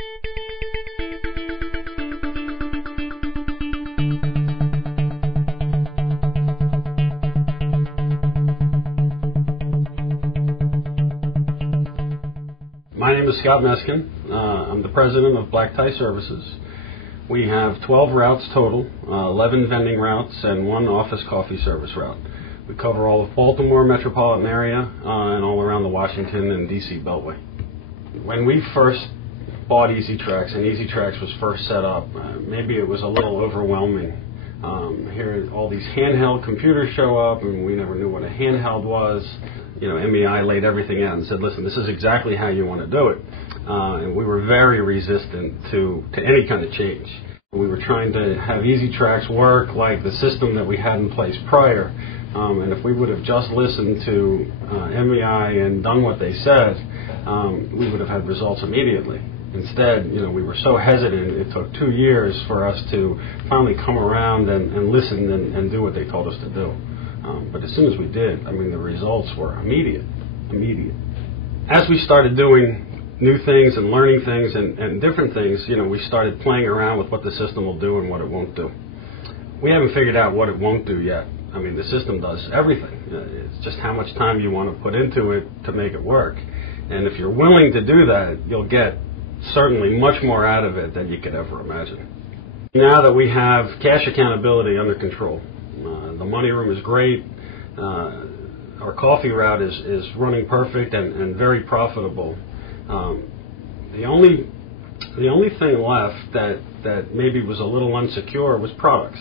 My name is Scott Meskin. I'm the president of Black Tie Services. We have 12 routes total, 11 vending routes, and 1 office coffee service route. We cover all of Baltimore metropolitan area and all around the Washington and D.C. Beltway. When we first bought Easitrax, and Easitrax was first set up, maybe it was a little overwhelming. Here, all these handheld computers show up, and we never knew what a handheld was. You know, MEI laid everything out and said, listen, this is exactly how you want to do it. And we were very resistant to any kind of change. We were trying to have Easitrax work like the system that we had in place prior. And if we would have just listened to MEI and done what they said, we would have had results immediately. Instead, you know, we were so hesitant, it took 2 years for us to finally come around and listen and do what they told us to do. But as soon as we did, I mean, the results were immediate. As we started doing new things and learning things and different things, you know, we started playing around with what the system will do and what it won't do. We haven't figured out what it won't do yet. I mean, the system does everything. It's just how much time you want to put into it to make it work. And if you're willing to do that, you'll get certainly much more out of it than you could ever imagine. Now that we have cash accountability under control, the money room is great, our coffee route is running perfect and very profitable. The only thing left that maybe was a little unsecure was products.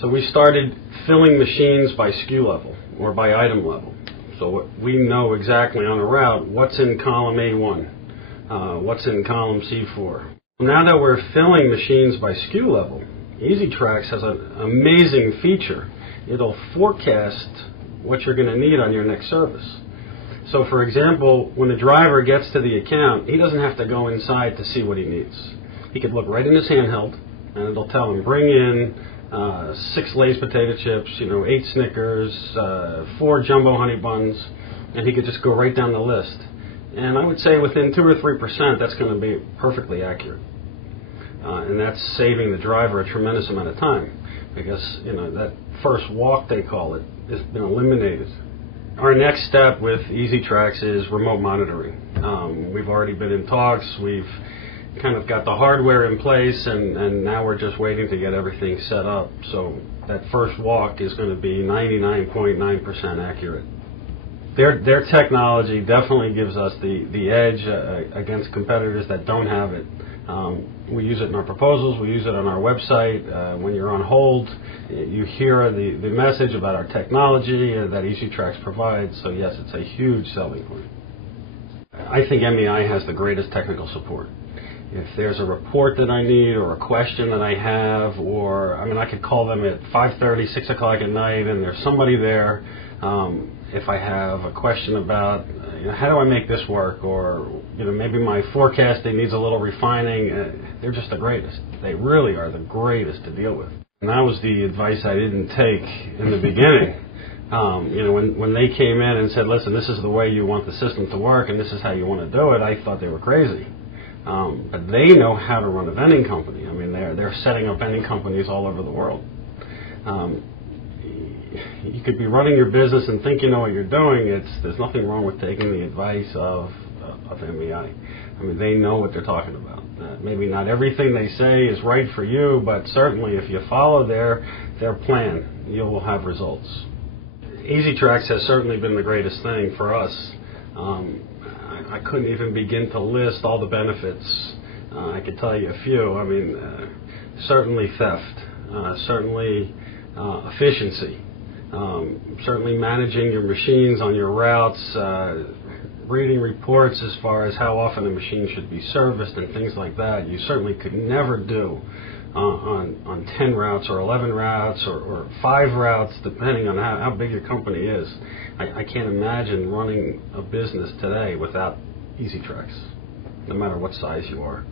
So we started filling machines by SKU level or by item level. So we know exactly on a route what's in column A1, what's in column C4. Now that we're filling machines by SKU level, Easitrax has an amazing feature. It'll forecast what you're going to need on your next service. So for example, when the driver gets to the account, he doesn't have to go inside to see what he needs. He could look right in his handheld, and it'll tell him, bring in 6 Lay's potato chips, 8 Snickers, 4 jumbo honey buns, and he could just go right down the list. And I would say within 2 or 3%, that's going to be perfectly accurate. And that's saving the driver a tremendous amount of time because, that first walk, they call it, has been eliminated. Our next step with Easitrax is remote monitoring. We've already been in talks. We've kind of got the hardware in place, and now we're just waiting to get everything set up. So that first walk is going to be 99.9% accurate. Their technology definitely gives us the edge against competitors that don't have it. We use it in our proposals, we use it on our website. When you're on hold, you hear the message about our technology that Easitrax provides, so yes, it's a huge selling point. I think MEI has the greatest technical support. If there's a report that I need or a question that I have, or, I could call them at 5:30, 6 o'clock at night, and there's somebody there. If I have a question about how do I make this work, or maybe my forecasting needs a little refining, they're just the greatest. They really are the greatest to deal with. And that was the advice I didn't take in the beginning. When they came in and said, listen, this is the way you want the system to work and this is how you want to do it, I thought they were crazy. But they know how to run a vending company. They're setting up vending companies all over the world. You could be running your business and think you know what you're doing. There's nothing wrong with taking the advice of MEI. They know what they're talking about. Maybe not everything they say is right for you, but certainly if you follow their plan, you will have results. Easitrax has certainly been the greatest thing for us. I couldn't even begin to list all the benefits. I could tell you a few. Certainly theft, certainly efficiency. Certainly managing your machines on your routes, reading reports as far as how often a machine should be serviced and things like that. You certainly could never do on 10 routes or 11 routes or 5 routes, depending on how big your company is. I can't imagine running a business today without Easitrax, no matter what size you are.